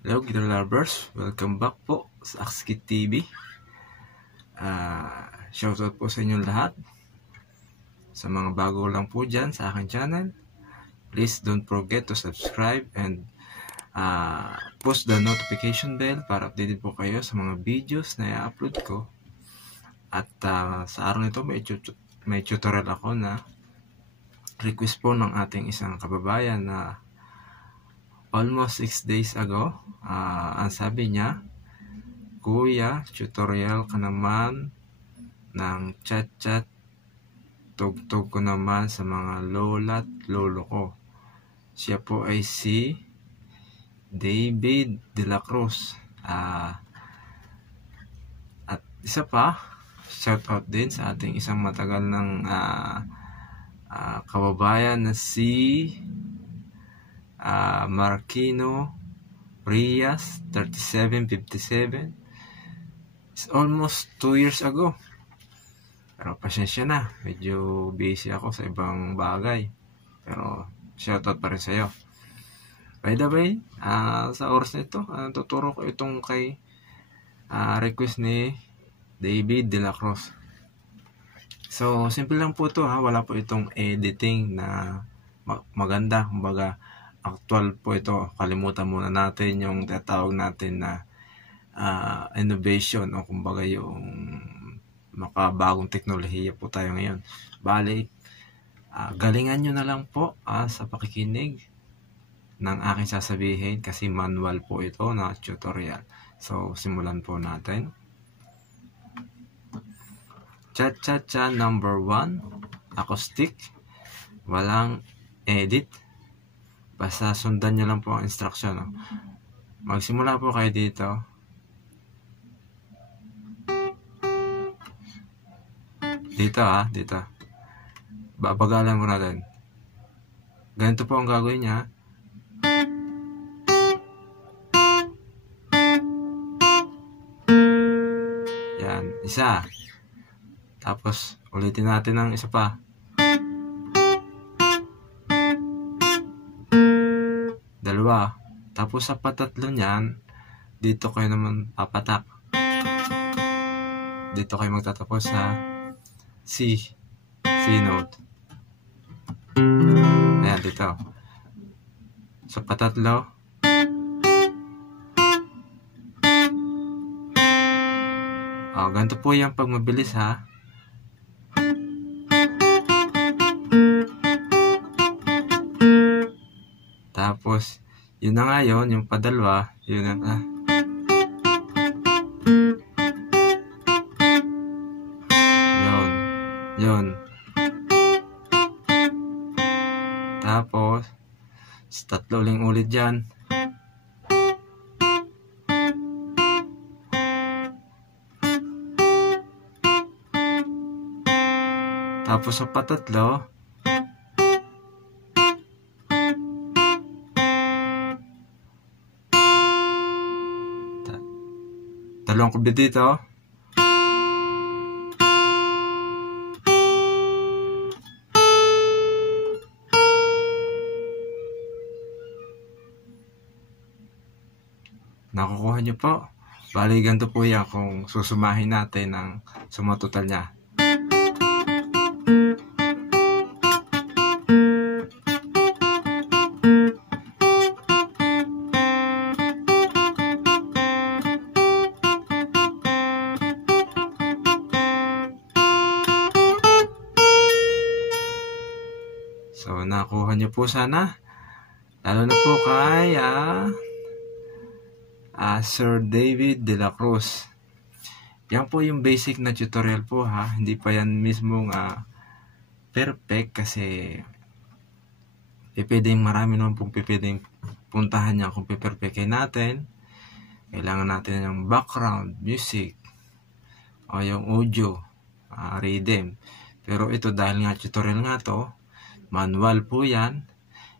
Hello guitar lovers, welcome back po sa Axkit TV. Shoutout po sa inyong lahat. Sa mga bago lang po dyan sa aking channel, please don't forget to subscribe and push the notification bell para updated po kayo sa mga videos na i-upload ko. At sa araw nito may tutorial ako na request po ng ating isang kababayan na almost 6 days ago. Ang sabi niya, "Kuya, tutorial ka naman ng chat-chat. Tugtog ko naman sa mga lola at lolo ko." Siya po ay si David de la Cruz. At isa pa, shout out din sa ating isang matagal ng kababayan na si Marquino Rias 3757. It's almost 2 years ago. Pero pasensya na, medyo busy ako sa ibang bagay. Pero shoutout pa rin sa'yo. By the way, sa oras na ito, tuturo ko itong kay request ni David de la Cruz. So, simple lang po ito ha. Wala po itong editing na maganda. Kumbaga, actual po ito. Kalimutan muna natin yung tatawag natin na innovation o kumbaga yung makabagong teknolohiya po tayo ngayon. Bali, galingan nyo na lang po sa pakikinig ng aking sasabihin kasi manual po ito na tutorial. So, simulan po natin. Cha-cha-cha number 1, acoustic, walang edit. Basta sundan nyo lang po ang instruction. Magsimula po kayo dito. Dito. Babagalan mo natin. Ganito po ang gagawin niya. Yan, isa. Tapos, ulitin natin ng isa pa. Dalawa. Tapos sa patatlo niyan, dito kayo naman papatak. Dito kayo magtatapos sa C note. Ayan, dito. Sa patatlo. Ganito po yung pag mabilis ha. Tapos, yun na nga yun, yung padalwa, yun na yun. Tapos, tatlo uling ulit dyan. Tapos sa patatlo, dalawang kubit dito. Nakukuha nyo po. Bali, ganito po yan kung susumahin natin ang sumatotal niya. So, nakuha nyo po sana. Lalo na po kay Sir David de la Cruz. Yan po yung basic na tutorial po ha. Hindi pa yan mismong perfect kasi marami naman pong pipwedeng puntahan niya kung piperfectin natin. Kailangan natin yung background, music, o yung audio, rhythm. Pero ito dahil nga tutorial nga to, manual po yan.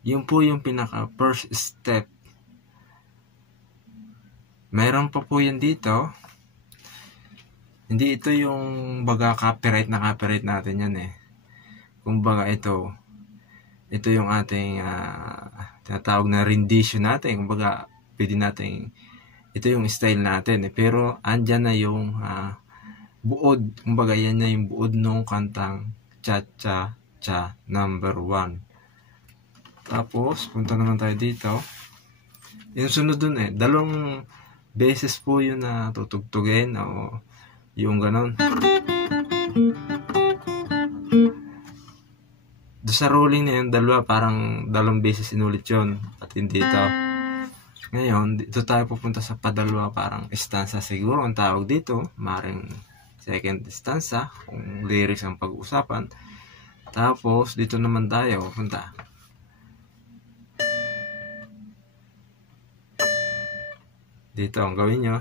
Yun po yung pinaka first step. Mayroon pa po yan dito. Hindi ito yung baga copyright natin yan eh. Kumbaga ito yung ating tinatawag na rendition natin. Kumbaga pwede nating ito yung style natin pero andyan na yung buod, kumbaga yan na yung buod nung kantang Cha-Cha-Cha number 1. Tapos punta naman tayo dito, yung sunod dun dalawang beses po yun na tutugtugin o yung ganon. Doon sa rolling na yun, parang dalawang beses inulit yun, at hindi dito. Ngayon, dito tayo pupunta sa padalwa, parang stanza siguro ang tawag dito, maring second stanza kung lyrics ang pag-uusapan. Tapos dito naman tayo pupunta. Dito ang gawin nyo,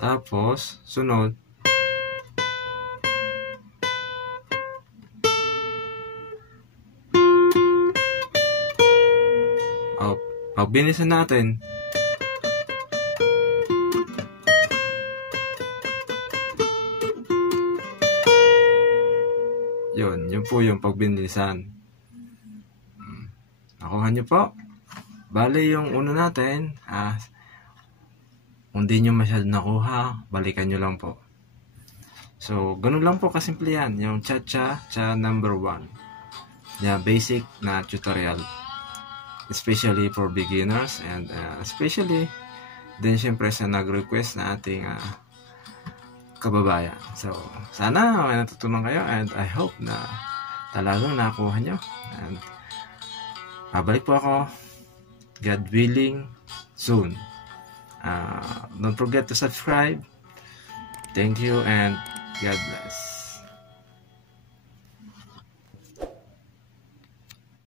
tapos sunod pag binisan natin, yun po yung pagbinisan. Nakuha nyo po. Bali yung una natin, kung di nyo masyado nakuha, balikan nyo lang po. So, ganun lang po kasimple yan, yung Cha-Cha-Cha number 1. Basic na tutorial. Especially for beginners and especially din syempre sa nag-request na ating kababayan. So, sana may natutunan kayo and I hope na talagang nakuha nyo. And babalik po ako, God willing, soon. Don't forget to subscribe. Thank you and God bless.